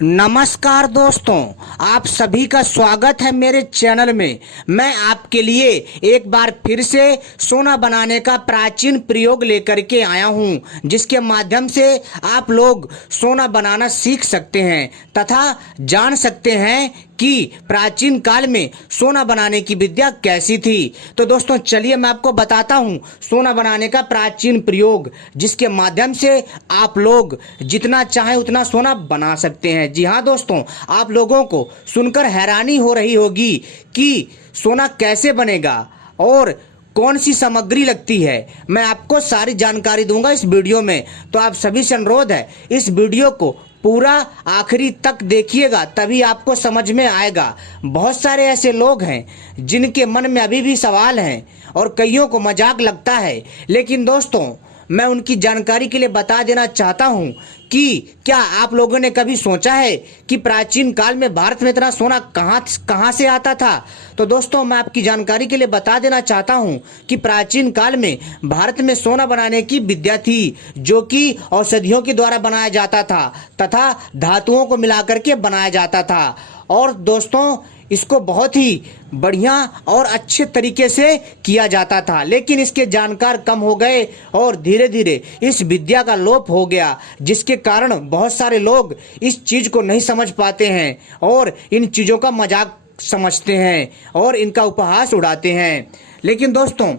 नमस्कार दोस्तों, आप सभी का स्वागत है मेरे चैनल में। मैं आपके लिए एक बार फिर से सोना बनाने का प्राचीन प्रयोग लेकर के आया हूं, जिसके माध्यम से आप लोग सोना बनाना सीख सकते हैं तथा जान सकते हैं कि प्राचीन काल में सोना बनाने की विद्या कैसी थी। तो दोस्तों चलिए मैं आपको बताता हूं सोना बनाने का प्राचीन प्रयोग, जिसके माध्यम से आप लोग जितना चाहे उतना सोना बना सकते हैं। जी हाँ दोस्तों, आप लोगों को सुनकर हैरानी हो रही होगी कि सोना कैसे बनेगा और कौन सी सामग्री लगती है। मैं आपको सारी जानकारी दूंगा इस वीडियो में, तो आप सभी से अनुरोध है इस वीडियो को पूरा आखिरी तक देखिएगा, तभी आपको समझ में आएगा। बहुत सारे ऐसे लोग हैं जिनके मन में अभी भी सवाल हैं और कईयों को मजाक लगता है, लेकिन दोस्तों मैं उनकी जानकारी के लिए बता देना चाहता हूं कि क्या आप लोगों ने कभी सोचा है कि प्राचीन काल में भारत में इतना सोना कहां से आता था। तो दोस्तों मैं आपकी जानकारी के लिए बता देना चाहता हूं कि प्राचीन काल में भारत में सोना बनाने की विद्या थी, जो कि औषधियों के द्वारा बनाया जाता था तथा धातुओं को मिलाकर के बनाया जाता था। और दोस्तों इसको बहुत ही बढ़िया और अच्छे तरीके से किया जाता था, लेकिन इसके जानकार कम हो गए और धीरे धीरे इस विद्या का लोप हो गया, जिसके कारण बहुत सारे लोग इस चीज को नहीं समझ पाते हैं और इन चीजों का मजाक समझते हैं और इनका उपहास उड़ाते हैं। लेकिन दोस्तों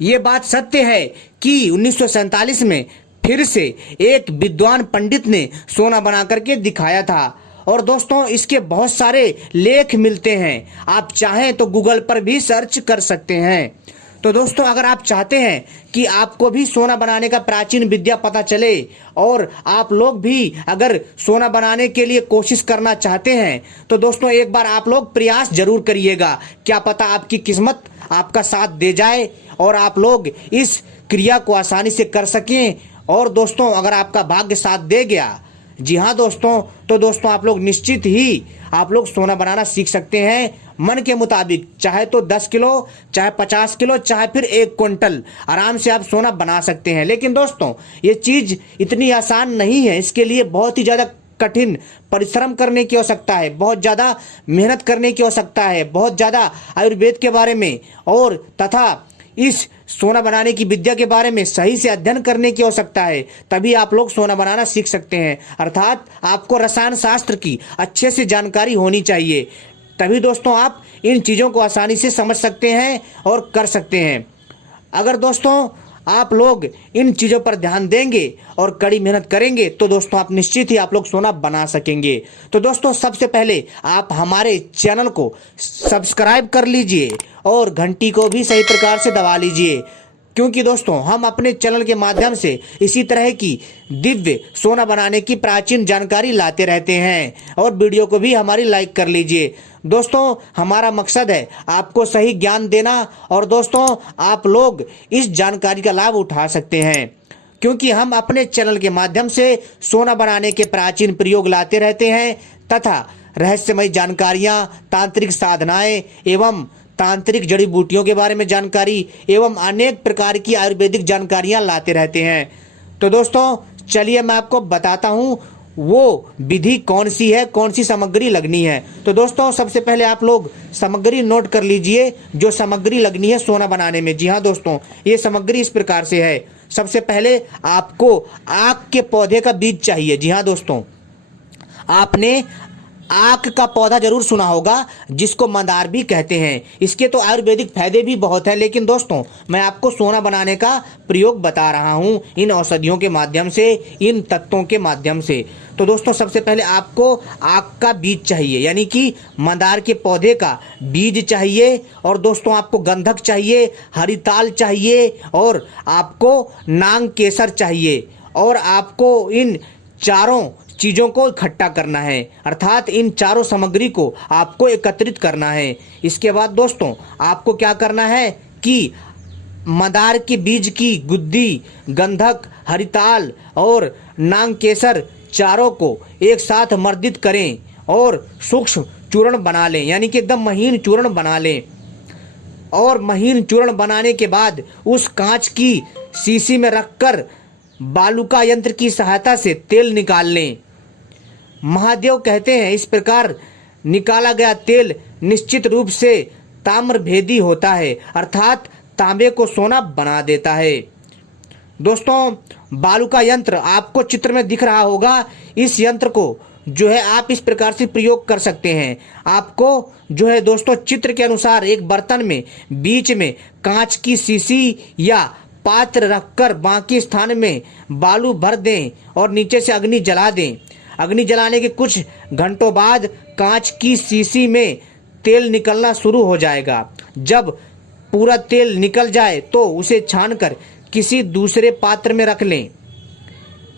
ये बात सत्य है कि 1947 में फिर से एक विद्वान पंडित ने सोना बना करके दिखाया था और दोस्तों इसके बहुत सारे लेख मिलते हैं। आप चाहें तो गूगल पर भी सर्च कर सकते हैं। तो दोस्तों अगर आप चाहते हैं कि आपको भी सोना बनाने का प्राचीन विद्या पता चले और आप लोग भी अगर सोना बनाने के लिए कोशिश करना चाहते हैं, तो दोस्तों एक बार आप लोग प्रयास जरूर करिएगा। क्या पता आपकी किस्मत आपका साथ दे जाए और आप लोग इस क्रिया को आसानी से कर सकें। और दोस्तों अगर आपका भाग्य साथ दे गया, जी हाँ दोस्तों, तो दोस्तों आप लोग निश्चित ही आप लोग सोना बनाना सीख सकते हैं मन के मुताबिक। चाहे तो 10 किलो, चाहे 50 किलो, चाहे फिर 1 क्विंटल आराम से आप सोना बना सकते हैं। लेकिन दोस्तों ये चीज इतनी आसान नहीं है, इसके लिए बहुत ही ज्यादा कठिन परिश्रम करने की आवश्यकता है, बहुत ज्यादा मेहनत करने की आवश्यकता है, बहुत ज्यादा आयुर्वेद के बारे में और तथा इस सोना बनाने की विद्या के बारे में सही से अध्ययन करने की आवश्यकता है, तभी आप लोग सोना बनाना सीख सकते हैं। अर्थात आपको रसायन शास्त्र की अच्छे से जानकारी होनी चाहिए, तभी दोस्तों आप इन चीज़ों को आसानी से समझ सकते हैं और कर सकते हैं। अगर दोस्तों आप लोग इन चीज़ों पर ध्यान देंगे और कड़ी मेहनत करेंगे तो दोस्तों आप निश्चित ही आप लोग सोना बना सकेंगे। तो दोस्तों सबसे पहले आप हमारे चैनल को सब्सक्राइब कर लीजिए और घंटी को भी सही प्रकार से दबा लीजिए, क्योंकि दोस्तों हम अपने चैनल के माध्यम से इसी तरह की दिव्य सोना बनाने की प्राचीन जानकारी लाते रहते हैं। और वीडियो को भी हमारी लाइक कर लीजिए। दोस्तों हमारा मकसद है आपको सही ज्ञान देना और दोस्तों आप लोग इस जानकारी का लाभ उठा सकते हैं, क्योंकि हम अपने चैनल के माध्यम से सोना बनाने के प्राचीन प्रयोग लाते रहते हैं तथा रहस्यमय जानकारियां, तांत्रिक साधनाएं एवं तांत्रिक जड़ी बूटियों के बारे में जानकारी एवं अनेक प्रकार की आयुर्वेदिक जानकारियां लाते रहते हैं। तो दोस्तों चलिए मैं आपको बताता हूं वो विधि कौन सी है, कौन सी सामग्री लगनी है। तो दोस्तों सबसे पहले आप लोग सामग्री नोट कर लीजिए, जो सामग्री लगनी है सोना बनाने में। जी हाँ दोस्तों, ये सामग्री इस प्रकार से है। सबसे पहले आपको आक के पौधे का बीज चाहिए। जी हाँ दोस्तों, आपने आक का पौधा जरूर सुना होगा, जिसको मंदार भी कहते हैं। इसके तो आयुर्वेदिक फायदे भी बहुत हैं, लेकिन दोस्तों मैं आपको सोना बनाने का प्रयोग बता रहा हूं इन औषधियों के माध्यम से, इन तत्वों के माध्यम से। तो दोस्तों सबसे पहले आपको आक का बीज चाहिए, यानी कि मंदार के पौधे का बीज चाहिए। और दोस्तों आपको गंधक चाहिए, हरिताल चाहिए और आपको नांग केसर चाहिए। और आपको इन चारों चीजों को इकट्ठा करना है, अर्थात इन चारों सामग्री को आपको एकत्रित करना है। इसके बाद दोस्तों आपको क्या करना है कि मंदार के बीज की गुद्दी, गंधक, हरिताल और नांग केसर चारों को एक साथ मर्दित करें और सूक्ष्म चूर्ण बना लें, यानी कि एकदम महीन चूर्ण बना लें। और महीन चूर्ण बनाने के बाद उस कांच की शीशी में रखकर बालूका यंत्र की सहायता से तेल निकाल लें। महादेव कहते हैं इस प्रकार निकाला गया तेल निश्चित रूप से ताम्रभेदी होता है, अर्थात तांबे को सोना बना देता है। दोस्तों, बालू का यंत्र आपको चित्र में दिख रहा होगा। इस यंत्र को जो है आप इस प्रकार से प्रयोग कर सकते हैं। आपको जो है दोस्तों चित्र के अनुसार एक बर्तन में बीच में कांच की शीशी या पात्र रखकर बाकी स्थान में बालू भर दें और नीचे से अग्नि जला दें। अग्नि जलाने के कुछ घंटों बाद कांच की शीशी में तेल निकलना शुरू हो जाएगा। जब पूरा तेल निकल जाए तो उसे छानकर किसी दूसरे पात्र में रख लें।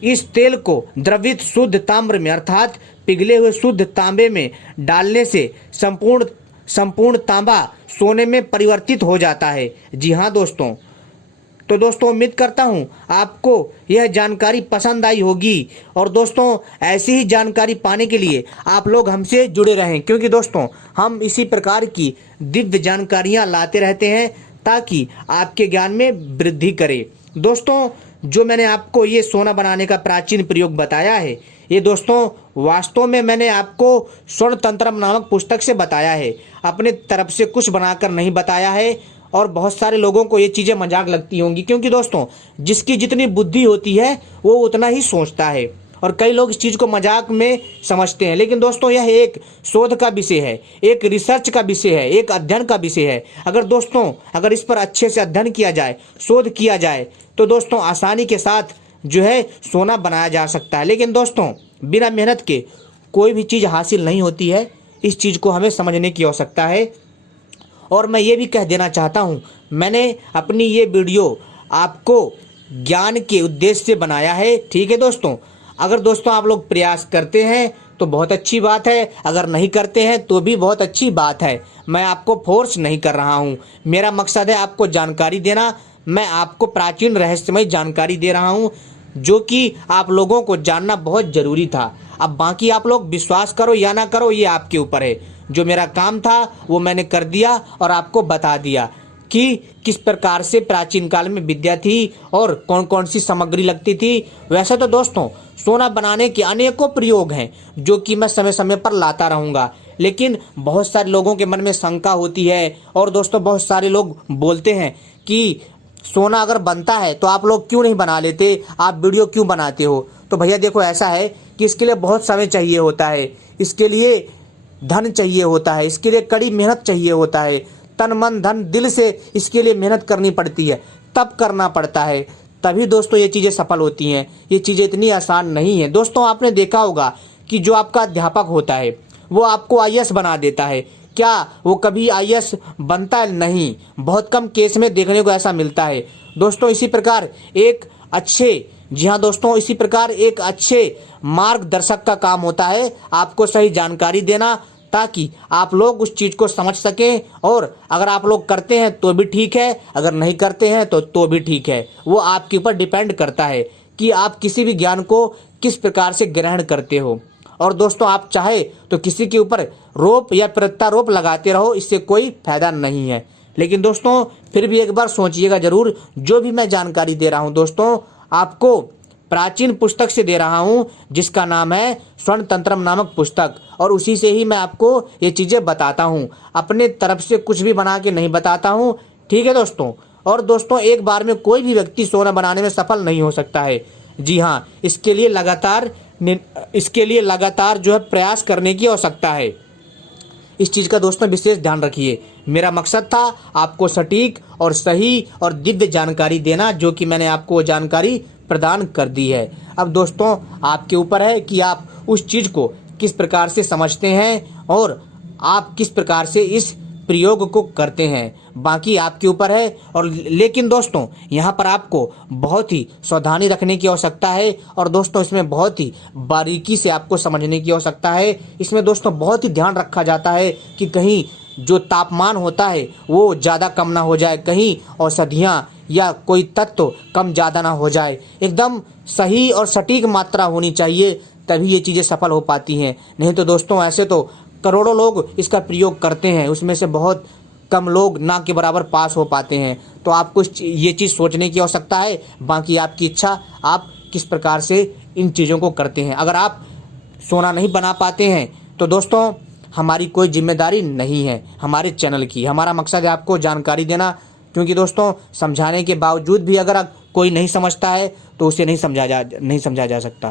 इस तेल को द्रवित शुद्ध ताम्र में अर्थात पिघले हुए शुद्ध तांबे में डालने से संपूर्ण तांबा सोने में परिवर्तित हो जाता है। जी हाँ दोस्तों, तो दोस्तों उम्मीद करता हूँ आपको यह जानकारी पसंद आई होगी। और दोस्तों ऐसी ही जानकारी पाने के लिए आप लोग हमसे जुड़े रहें, क्योंकि दोस्तों हम इसी प्रकार की दिव्य जानकारियाँ लाते रहते हैं ताकि आपके ज्ञान में वृद्धि करे। दोस्तों, जो मैंने आपको ये सोना बनाने का प्राचीन प्रयोग बताया है, ये दोस्तों वास्तव में मैंने आपको स्वर्ण तंत्रम नामक पुस्तक से बताया है, अपने तरफ से कुछ बनाकर नहीं बताया है। और बहुत सारे लोगों को ये चीज़ें मजाक लगती होंगी, क्योंकि दोस्तों जिसकी जितनी बुद्धि होती है वो उतना ही सोचता है, और कई लोग इस चीज़ को मजाक में समझते हैं। लेकिन दोस्तों यह एक शोध का विषय है, एक रिसर्च का विषय है, एक अध्ययन का विषय है। अगर इस पर अच्छे से अध्ययन किया जाए, शोध किया जाए, तो दोस्तों आसानी के साथ जो है सोना बनाया जा सकता है। लेकिन दोस्तों बिना मेहनत के कोई भी चीज़ हासिल नहीं होती है, इस चीज़ को हमें समझने की आवश्यकता है। और मैं ये भी कह देना चाहता हूँ, मैंने अपनी ये वीडियो आपको ज्ञान के उद्देश्य से बनाया है, ठीक है दोस्तों। अगर दोस्तों आप लोग प्रयास करते हैं तो बहुत अच्छी बात है, अगर नहीं करते हैं तो भी बहुत अच्छी बात है। मैं आपको फोर्स नहीं कर रहा हूँ, मेरा मकसद है आपको जानकारी देना। मैं आपको प्राचीन रहस्यमय जानकारी दे रहा हूँ जो कि आप लोगों को जानना बहुत ज़रूरी था। अब बाकी आप लोग विश्वास करो या ना करो, ये आपके ऊपर है। जो मेरा काम था वो मैंने कर दिया और आपको बता दिया कि किस प्रकार से प्राचीन काल में विद्या थी और कौन कौन सी सामग्री लगती थी। वैसे तो दोस्तों सोना बनाने के अनेकों प्रयोग हैं जो कि मैं समय समय पर लाता रहूँगा, लेकिन बहुत सारे लोगों के मन में शंका होती है। और दोस्तों बहुत सारे लोग बोलते हैं कि सोना अगर बनता है तो आप लोग क्यों नहीं बना लेते, आप वीडियो क्यों बनाते हो। तो भैया देखो, ऐसा है कि इसके लिए बहुत समय चाहिए होता है, इसके लिए धन चाहिए होता है, इसके लिए कड़ी मेहनत चाहिए होता है, तन मन धन दिल से इसके लिए मेहनत करनी पड़ती है, तब करना पड़ता है, तभी दोस्तों ये चीज़ें सफल होती हैं। ये चीज़ें इतनी आसान नहीं है। दोस्तों आपने देखा होगा कि जो आपका अध्यापक होता है वो आपको आईएएस बना देता है, क्या वो कभी आईएएस बनता है? नहीं, बहुत कम केस में देखने को ऐसा मिलता है। दोस्तों इसी प्रकार एक अच्छे, जी हाँ दोस्तों, इसी प्रकार एक अच्छे मार्गदर्शक का काम होता है आपको सही जानकारी देना, ताकि आप लोग उस चीज़ को समझ सकें। और अगर आप लोग करते हैं तो भी ठीक है, अगर नहीं करते हैं तो भी ठीक है। वो आपके ऊपर डिपेंड करता है कि आप किसी भी ज्ञान को किस प्रकार से ग्रहण करते हो। और दोस्तों आप चाहे तो किसी के ऊपर रोप या प्रत्यारोप लगाते रहो, इससे कोई फायदा नहीं है। लेकिन दोस्तों फिर भी एक बार सोचिएगा जरूर, जो भी मैं जानकारी दे रहा हूँ दोस्तों आपको प्राचीन पुस्तक से दे रहा हूँ जिसका नाम है स्वर्ण तंत्रम नामक पुस्तक, और उसी से ही मैं आपको ये चीज़ें बताता हूँ। अपने तरफ से कुछ भी बना के नहीं बताता हूँ, ठीक है दोस्तों। और दोस्तों एक बार में कोई भी व्यक्ति सोना बनाने में सफल नहीं हो सकता है। जी हाँ, इसके लिए लगातार जो है प्रयास करने की आवश्यकता है। इस चीज़ का दोस्तों विशेष ध्यान रखिए। मेरा मकसद था आपको सटीक और सही और दिव्य जानकारी देना, जो कि मैंने आपको वो जानकारी प्रदान कर दी है। अब दोस्तों आपके ऊपर है कि आप उस चीज़ को किस प्रकार से समझते हैं और आप किस प्रकार से इस प्रयोग को करते हैं, बाकी आपके ऊपर है। और लेकिन दोस्तों यहाँ पर आपको बहुत ही सावधानी रखने की आवश्यकता है, और दोस्तों इसमें बहुत ही बारीकी से आपको समझने की आवश्यकता है। इसमें दोस्तों बहुत ही ध्यान रखा जाता है कि कहीं जो तापमान होता है वो ज़्यादा कम ना हो जाए, कहीं औषधियाँ या कोई तत्व कम ज़्यादा ना हो जाए। एकदम सही और सटीक मात्रा होनी चाहिए, तभी ये चीज़ें सफल हो पाती हैं। नहीं तो दोस्तों ऐसे तो करोड़ों लोग इसका प्रयोग करते हैं, उसमें से बहुत कम लोग ना के बराबर पास हो पाते हैं। तो आपको ये चीज़ सोचने की आवश्यकता है, बाकी आपकी इच्छा, आप किस प्रकार से इन चीज़ों को करते हैं। अगर आप सोना नहीं बना पाते हैं तो दोस्तों हमारी कोई जिम्मेदारी नहीं है हमारे चैनल की। हमारा मकसद है आपको जानकारी देना, क्योंकि दोस्तों समझाने के बावजूद भी अगर कोई नहीं समझता है तो उसे नहीं समझा जा सकता।